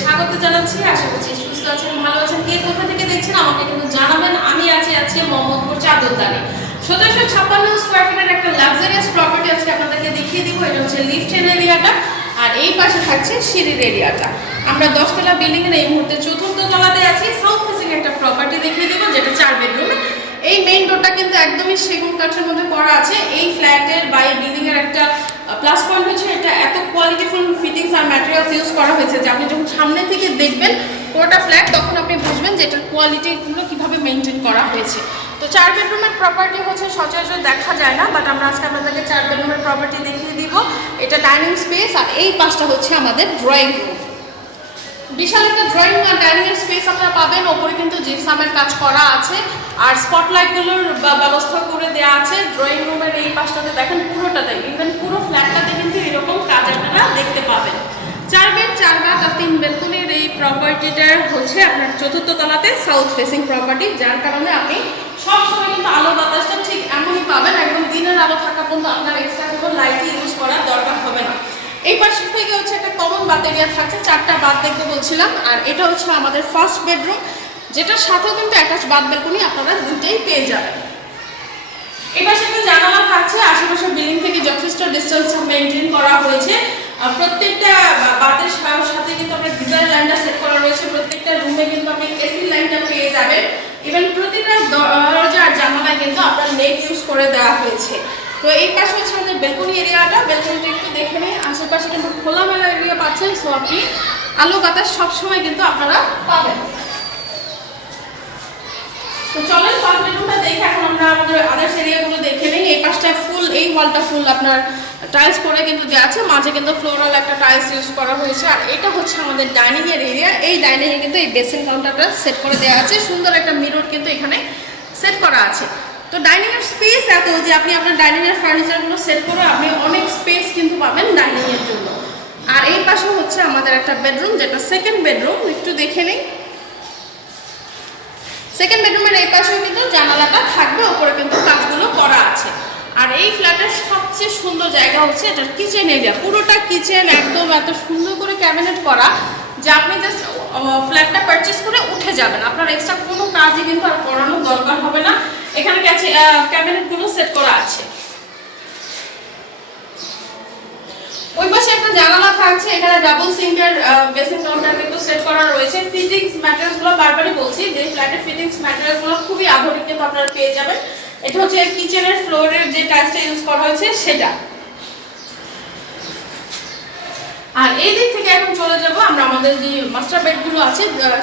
স্বাগত জানাচ্ছি। আশা করছি সুস্থ আছেন, ভালো আছেন। কে কোথা থেকে দেখছেন আমাকে কিন্তু জানাবেন। আমি আছি মোহাম্মদপুর চাদরদানি। 1756 স্কয়ার ফিটের একটা লাক্সারিয়াস প্রপার্টি আজকে আপনাদেরকে দেখিয়ে দিব। এটা হচ্ছে লিফটের এরিয়াটা, আর এই পাশে থাকছে সিঁড়ির এরিয়াটা। আমরা 10 তলা বিল্ডিং এর এই মুহূর্তে 4র্থ তলাতে আছি। সাউথ ফেসিং একটা প্রপার্টি দেখিয়ে দিব, যেটা 4 বেডরুম। এই মেইন ডোরটা কিন্তু একদমই সেগুন কাঠের মধ্যে করা আছে। এই ফ্ল্যাটের বা এই বিল্ডিং এর একটা প্লাস পয়েন্ট হচ্ছে এটা এত কোয়ালিটিফুল ফিটিংস আর ম্যাটেরিয়ালস ইউজ করা হয়েছে যে আপনি যখন সামনে থেকে দেখবেন পুরোটা ফ্ল্যাট, তখন আপনি বুঝবেন যে এটার কোয়ালিটিগুলো কিভাবে মেনটেন করা হয়েছে। তো 4 বেডরুমের প্রপার্টি হচ্ছে সচরাচর দেখা যায় না, বাট আমরা আজকে আপনাদেরকে 4 বেডরুমের প্রপার্টি দেখিয়ে দিব। এটা ডাইনিং স্পেস, আর এই পাশটা হচ্ছে আমাদের ড্রয়িং রুম। বিশাল একটা ড্রয়িং আর ডাইনিং এর স্পেস আপনারা পাবেন। ওপরে কিন্তু জিপসামের কাজ করা আছে, আর স্পটলাইটগুলোর ব্যবস্থা করে দেওয়া আছে। ড্রয়িং রুমের এই পাশটাতে দেখেন পুরোটাতে, ইভেন পুরো ফ্ল্যাটটাতে কিন্তু এরকম কাজ আপনারা দেখতে পাবেন। 4 বেড 4 বাথ আর 3 বেলকনির এই প্রপার্টিটা হচ্ছে আপনার 4র্থ তলাতে সাউথ ফেসিং প্রপার্টি, যার কারণে আপনি সবসময় কিন্তু আলো বাতাসটা ঠিক এমনই পাবেন। একদম দিনের আলো থাকা পর্যন্ত আপনার এক্সট্রা কোনো লাইট ইউজ করার দরকার হবে না। এই পাশে থেকে হচ্ছে একটা কমন বাথ এরিয়া থাকছে, 4টা বাথ দেখতে বলছিলাম। আর এটা হচ্ছে আমাদের ফার্স্ট বেডরুম, যেটার সাথেও কিন্তু অ্যাটাচ বাথ বেলকনি আপনারা দুটেই পেয়ে যাবেন। এই পাশে একটা জানালা থাকছে। আশেপাশে বিল্ডিং থেকে যথেষ্ট ডিসটেন্স মেনটেন করা হয়েছে। প্রত্যেকটা বাথের সাথে কিন্তু আপনার গিজার লাইনটা সেট করা রয়েছে। প্রত্যেকটা রুমে কিন্তু আপনি এসি লাইনটা পেয়ে যাবেন। ইভেন প্রতিটা দরজা আর জানালায় কিন্তু আপনার নেট ইউজ করে দেওয়া হয়েছে। তো এই পাশে হচ্ছে আমাদের বেলকনি এরিয়াটা। বেলকনিটা একটু দেখে নিন, আশেপাশে কিন্তু খোলামেলা এরিয়া পাচ্ছেন। সো আপনি আলো বাতাস সবসময় কিন্তু আপনারা পাবেন। তো চলেন ফার্স্ট বেডরুমটা দেখে এখন আমরা আমাদের আদার্স এরিয়াগুলো দেখে নিই। এই পাশটা ফুল, এই ওয়ালটা ফুল আপনার টাইলস করে কিন্তু দেওয়া আছে, মাঝে কিন্তু ফ্লোরাল একটা টাইলস ইউজ করা হয়েছে। আর এটা হচ্ছে আমাদের ডাইনিং এর এরিয়া। এই ডাইনিং এ কিন্তু এই বেসিন কাউন্টারটা সেট করে দেওয়া আছে। সুন্দর একটা মিরর কিন্তু এখানে সেট করা আছে। তো ডাইনিং এর স্পেস এত যে আপনি আপনার ডাইনিং এর ফার্নিচারগুলো সেট করে আপনি অনেক স্পেস কিন্তু পাবেন ডাইনিং এর জন্য। আর এই পাশে হচ্ছে আমাদের একটা বেডরুম, যেটা সেকেন্ড বেডরুম। একটু দেখে নিই। সেকেন্ড বেডরুমের এই পাশেও কিন্তু জানালাটা থাকবে, ওপরে কিন্তু কাজগুলো করা আছে। আর এই ফ্ল্যাটের সবচেয়ে সুন্দর জায়গা হচ্ছে এটার কিচেন এরিয়া। পুরোটা কিচেন একদম এত সুন্দর করে ক্যাবিনেট করা যে আপনি জাস্ট ফ্ল্যাটটা পারচেজ করে উঠে যাবেন, আপনার এক্সট্রা কোনো কাজই কিন্তু আর করানোর দরকার হবে না। এখানে ক্যাবিনেটগুলো সেট করা আছে। ওই পাশে একটা জানালা থাকছে। এখানে ডাবল সিঙ্কের বেসিন কাউন্টার কিন্তু সেট করা রয়েছে। ফিটিংস ম্যাটেরিয়ালসগুলো বারবারই বলছি যে ফ্ল্যাটের ফিটিংস ম্যাটেরিয়ালসগুলো খুবই আধুনিক কিন্তু আপনারা পেয়ে যাবেন। এটা হচ্ছে কিচেনের ফ্লোরের যে টাইলসটা ইউজ করা হয়েছে সেটা। আর এই দিক থেকে এখন চলে যাব আমরা আমাদের যে মাস্টার বেডগুলো আছে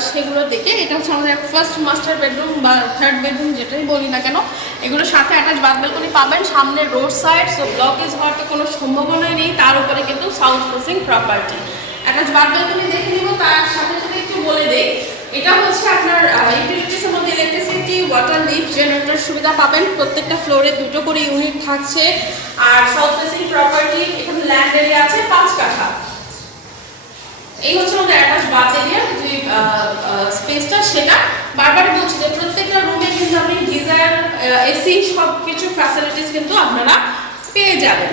সেগুলো দেখে। এটা হচ্ছে আমাদের ফার্স্ট মাস্টার বেডরুম বা থার্ড বেডরুম, যেটাই বলি না কেন। এগুলোর সাথে অ্যাটাচ বাথ বেলকনি পাবেন, সামনে রোড সাইড, সো ব্লকেজ হওয়ার তো কোনো সম্ভাবনাই নেই। তার উপরে কিন্তু south facing property. Attach bath balcony দেখে নিব, তার সাথে সাথে একটু বলে দেই এটা হচ্ছে আপনার ইউটিলিটিসের মধ্যে ইলেকট্রিসিটি, ওয়াটার, লিফট, জেনারেটর সুবিধা পাবেন। প্রত্যেকটা ফ্লোরে 2টো করে ইউনিট থাকছে। আর সাউথ ফেসিং প্রপার্টি, এখানে ল্যান্ড এরিয়া আছে 5 কাঠা। এই হচ্ছে আমাদের অ্যাটাচ বাথ এরিয়া যে স্পেসটা, সেটা বারবারই বলছি যে প্রত্যেকটা রুমে কিন্তু আপনি গিজার, এসি সব কিছু ফ্যাসিলিটিস কিন্তু আপনারা পেয়ে যাবেন।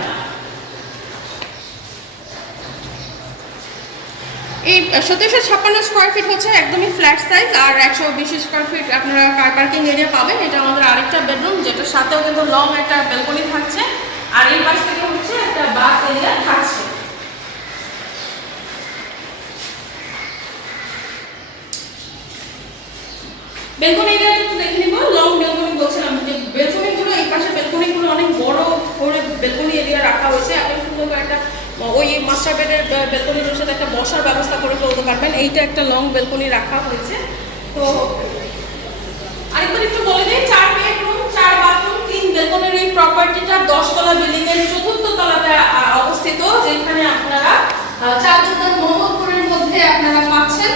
এই 1756 স্কয়ার ফিট হচ্ছে একদমই ফ্ল্যাট সাইজ, আর 120 স্কয়ার ফিট আপনারা কার পার্কিং এরিয়া পাবেন। এটা আমাদের আরেকটা বেডরুম, যেটার সাথেও কিন্তু লং একটা বেলকনি থাকছে। আর এই পাশ থেকে হচ্ছে একটা বাথ এরিয়া থাকছে। বেলকনি এরিয়াটা একটু দেখে নিব। লং বেলকনি বলছিলাম যে বেলকনিগুলো, এই পাশে বেলকনিগুলো অনেক বড় করে বেলকনি এরিয়া রাখা হয়েছে। আপনি সুন্দর করে একটা ওই মাস্টার বেডের বেলকনির সাথে একটা বসার ব্যবস্থা করে ফেলতে পারবেন। এইটা একটা লং বেলকনি রাখা হয়েছে। তো আরেকবার একটু বলে দিই, 4 বেডরুম 4 বাথরুম 3 বেলকনির এই প্রপার্টিটা 10 তলা বিল্ডিং এর 4র্থ তলাতে অবস্থিত, যেখানে আপনারা চাঁদপুর মোহাম্মদপুরের মধ্যে আপনারা পাচ্ছেন।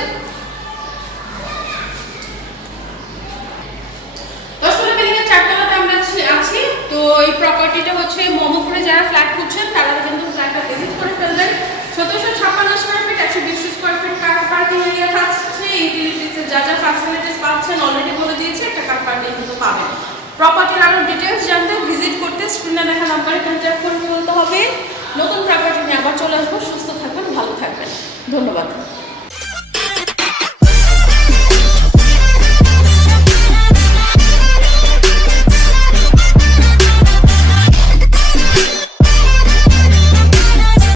তো এই প্রপার্টিটা হচ্ছে মোহাম্মদপুরে যারা ফ্ল্যাট খুঁজছেন তারা কিন্তু ফ্ল্যাটটা ভিজিট করে ফেলবেন। 1756 square feet 120 square feet car parking area থাকছে। ইউটিলিটিসের যা যা ফ্যাসিলিটিস পাচ্ছেন অলরেডি বলে দিয়েছে, একটা কার পার্কিং কিন্তু পাবেন। প্রপার্টির আরো ডিটেইলস জানতে ভিজিট করতে স্ক্রিনে দেখা নাম্বারে কন্ট্যাক্ট করে বলতে হবে। নতুন প্রপার্টি নিয়ে আবার চলে আসবো। সুস্থ থাকবেন, ভালো থাকবেন, ধন্যবাদ।